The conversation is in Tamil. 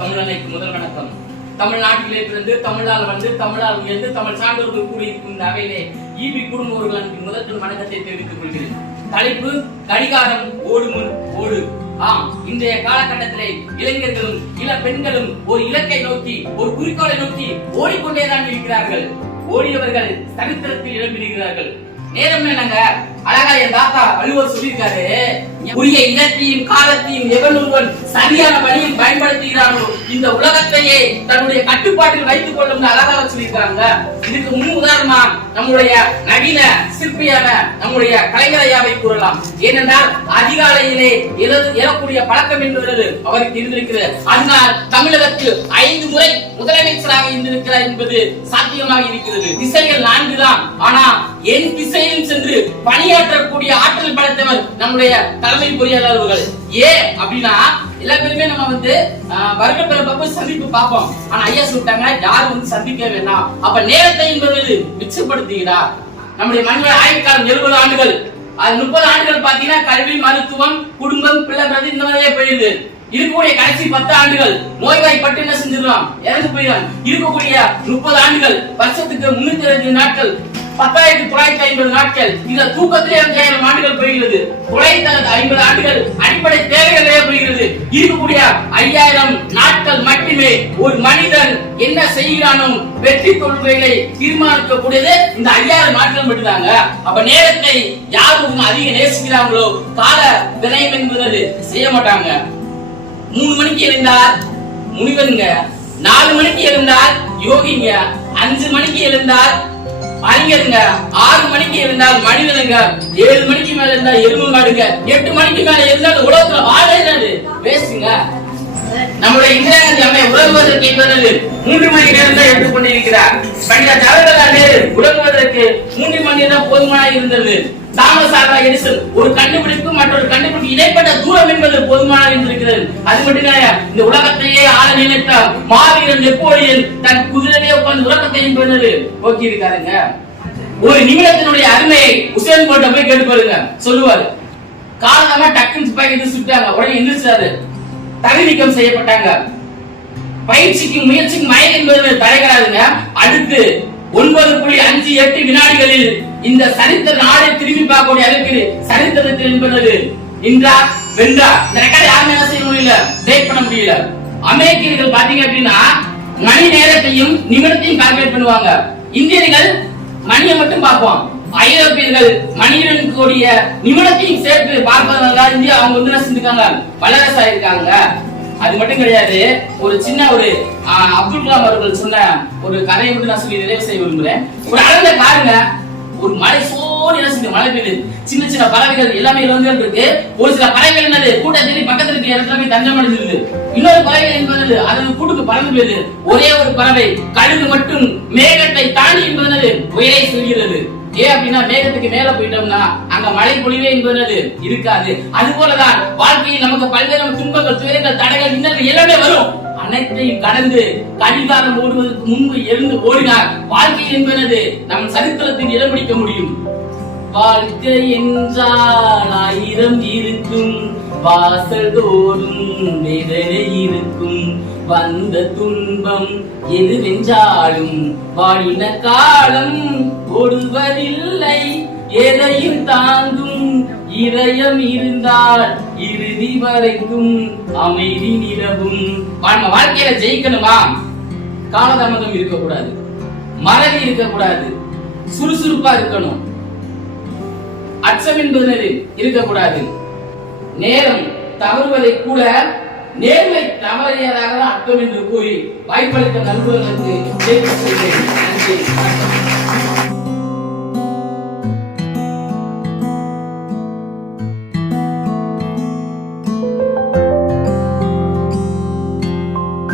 தமிழனைக்கு முதல் வணக்கம். தமிழ்நாட்டிலே பிறந்து தமிழால் வந்து தமிழால் உயர்ந்து தமிழ் சான்றோர்கள் கூடியிருக்கும் இந்த அவையிலே ஈபி குடும்பவர்கள் முதற்கண் வணக்கத்தை தெரிவித்துக் கொள்கிறேன். தலைப்பு கடிகாரம் ஓடுமுன் ஓடு. ஆம் இன்றைய காலகட்டத்திலே இளைஞர்களும் இள பெண்களும் ஒரு இலக்கை நோக்கி ஒரு குறிக்கோளை நோக்கி ஓடிக்கொண்டேதான் இருக்கிறார்கள். ஓடியவர்கள் சரித்திரத்தில் இடம்பெறுகிறார்கள் நேரம் என்னங்க? அழகா என் தாத்தா வள்ளுவர் சொல்லியிருக்காரு. உரிய இடத்தையும் காலத்தையும் எவன் ஒருவன் சரியான வழியில் பயன்படுத்துகிறானோ இந்த உலகத்தையே தன்னுடைய கட்டுப்பாட்டில் வைத்துக் கொள்ளும் அழகாக சொல்லியிருக்காங்க. இதுக்கு முன் உதாரணமா நம்முடைய நவீன சிற்பியான நம்முடைய கலைஞரையாவை கூறலாம். ஏனென்றால் அதிகாலையிலே எழ- எழக்கூடிய பழக்கம் என்பது அவருக்கு இருந்திருக்கிறது. அதனால் தமிழகத்தில் ஐந்து முறை முதலமைச்சராக இருந்திருக்கிறார் என்பது சாத்தியமாக இருக்கிறது. திசைகள் நான்கு தான். ஆனா என் திசையில் சென்று பணியாற்றக்கூடிய ஆற்றல் படைத்தவர் நம்முடைய தலைமை பொறியாளர் அவர்கள். ஏன் அப்படின்னா எல்லா பேருமே நம்ம வந்து ஆஹ், வருட பிறப்ப சந்திப்பு பார்ப்போம். ஆனா ஐயா சொல்லிட்டாங்க யாரும் வந்து சந்திக்க வேண்டாம். அப்ப நேரத்தை என்பது மிச்சப்படுத்துகிறார். நம்முடைய மனித ஆயுட்காலம் எழுபது ஆண்டுகள். அது முப்பது ஆண்டுகள் பாத்தீங்கன்னா கல்வி மருத்துவம் குடும்பம் பிள்ளை பிரதி இந்த மாதிரியே போயிடுது. இருக்கக்கூடிய கடைசி பத்து ஆண்டுகள் நோய்வாய்ப்பட்டு என்ன செஞ்சிடலாம்? இறந்து போயிடலாம். இருக்கக்கூடிய முப்பது ஆண்டுகள் வருஷத்துக்கு முன்னூத்தி அஞ்சு நாட்கள் பத்தாயிரத்தி தொள்ளாயிரத்தி ஐம்பது நாட்கள். இந்த தூக்கத்திலே அஞ்சாயிரம் ஆண்டுகள் பெறுகிறது. தொள்ளாயிரத்தி ஐம்பது ஆண்டுகள் அடிப்படை தேவைகளே பெறுகிறது. இருக்கக்கூடிய ஐயாயிரம் நாட்கள் மட்டுமே ஒரு மனிதன் என்ன செய்கிறானோ வெற்றி தோல்விகளை தீர்மானிக்கக்கூடியது இந்த ஐயாயிரம் நாட்கள் மட்டும்தாங்க. அப்ப நேரத்தை யார் உங்க அதிக நேசிக்கிறாங்களோ கால வினயம் என்பது செய்ய மாட்டாங்க. மூணு மணிக்கு எழுந்தார் முனிவருங்க நாலு மணிக்கு எழுந்தார் யோகிங்க. அஞ்சு மணிக்கு எழுந்தார் அறிஞருங்க ஆறு மணிக்கு இருந்தால் மனிதனுங்க ஏழு மணிக்கு மேல இருந்தா எருமை மாடுங்க எட்டு மணிக்கு மேல இருந்தால் உலகத்துல வாழ வேஸ்ட்டுங்க நம்முடைய இந்திரா காந்தி அம்மை உறங்குவதற்கு என்பது மூன்று மணி நேரம் தான் எடுத்துக் கொண்டிருக்கிறார் பண்டித ஜவஹர்லால் நேரு உறங்குவதற்கு மூன்று மணி நேரம் போதுமான இருந்தது. தாமஸ் ஆல்வா எடிசன் ஒரு கண்டுபிடிப்பு மற்றொரு கண்டுபிடிப்பு இடைப்பட்ட தூரம் என்பது போதுமான இருந்திருக்கிறது. அது மட்டும் இல்லையா இந்த உலகத்தையே ஆள நினைத்த மாவீரன் நெப்போலியன் தன் குதிரையே உட்கார்ந்து உலகத்தை என்பது. போக்கி இருக்காருங்க ஒரு நிமிடத்தினுடைய அருமையை உசேன் போட்ட போய் கேட்டு பாருங்க சொல்லுவாரு காலமா டக்குன்னு துப்பாக்கி எடுத்து சுட்டாங்க. உடனே எந்திரிச்சாரு தகுதி நீக்கம் செய்யப்பட்டாங்க. பயிற்சிக்கும் முயற்சிக்கும் மயக்கம் என்பது தடைகளாதுங்க. அடுத்து ஒன்பது புள்ளி அஞ்சு எட்டு வினாடிகளில் இந்த சரித்திர நாடை திரும்பி பார்க்கக்கூடிய அளவுக்கு சரித்திரத்தில் என்பது இன்றா வென்றா? இந்த ரெக்கார்ட் யாருமே என்ன செய்ய முடியல? பிரேக் பண்ண முடியல. அமெரிக்கர்கள் பாத்தீங்க அப்படின்னா மணி நேரத்தையும் நிமிடத்தையும் கால்குலேட் பண்ணுவாங்க. இந்தியர்கள் மணியை மட்டும் பார்ப்போம். ஐரோப்பியர்கள் மனிதனுக்கு கூடிய நிமிடத்தையும் சேர்த்து பார்ப்பதனால இந்தியா அவங்க வந்து என்ன செஞ்சுக்காங்க வல்லரசா அது மட்டும் கிடையாது ஒரு சின்ன ஒரு ஆஹ், அப்துல் கலாம் அவர்கள் சொன்ன ஒரு கதையை மட்டும் நான் சொல்லி நிறைவு செய்ய விரும்புறேன். ஒரு அழந்த காருங்க ஒரு மலை சோறு என்ன செஞ்சு மழை பெய்யுது. சின்ன சின்ன பறவைகள் எல்லாமே இலவங்கள் இருக்கு. ஒரு சில பறவைகள் என்னது? கூட்டத்தில் பக்கத்துல இருக்க இடத்துல போய் தஞ்சம் அடைஞ்சிருது. இன்னொரு பறவைகள் என்பது அதன் கூட்டுக்கு பறந்து போயிருது ஒரே ஒரு பறவை கழுகு மட்டும் மேகத்தை தாண்டி என்பது உயரை சொல்கிறது. ஏன் அப்படின்னா மேகத்துக்கு மேல போயிட்டோம்னா அங்க மழை பொழிவே என்பது இருக்காது. அது போலதான் வாழ்க்கையில் நமக்கு பல்வேறு துன்பங்கள் துயரங்கள் தடைகள் இன்னும் எல்லாமே வரும். அனைத்தையும் கடந்து கடிகாரம் ஓடுவதற்கு முன்பு எழுந்து ஓடினார் வாழ்க்கை என்பது நம் சரித்திரத்தில் இடம் பிடிக்க முடியும். வாழ்க்கை என்றால் ஆயிரம் இருக்கும். வாசல் தோறும் வேதனை இருக்கும். வந்த துன்பம் எதுவென்றாலும் வாழின காலம் ஒருவரில்லை. எதையும் தாங்கும் இதயம் இருந்தால் இறுதி வரைக்கும் அமைதி நிலவும். நம்ம வாழ்க்கையில ஜெயிக்கணுமா? காலதாமதம் இருக்கக்கூடாது. மறதி இருக்கக்கூடாது. சுறுசுறுப்பா இருக்கணும். அச்சம் என்பது இருக்கக்கூடாது. நேரம் தவறுவதை கூட நேர்மை தவறியதாக தான் அர்த்தம் என்று கூறி வாய்ப்பளித்த நண்பர்களுக்கு நன்றி.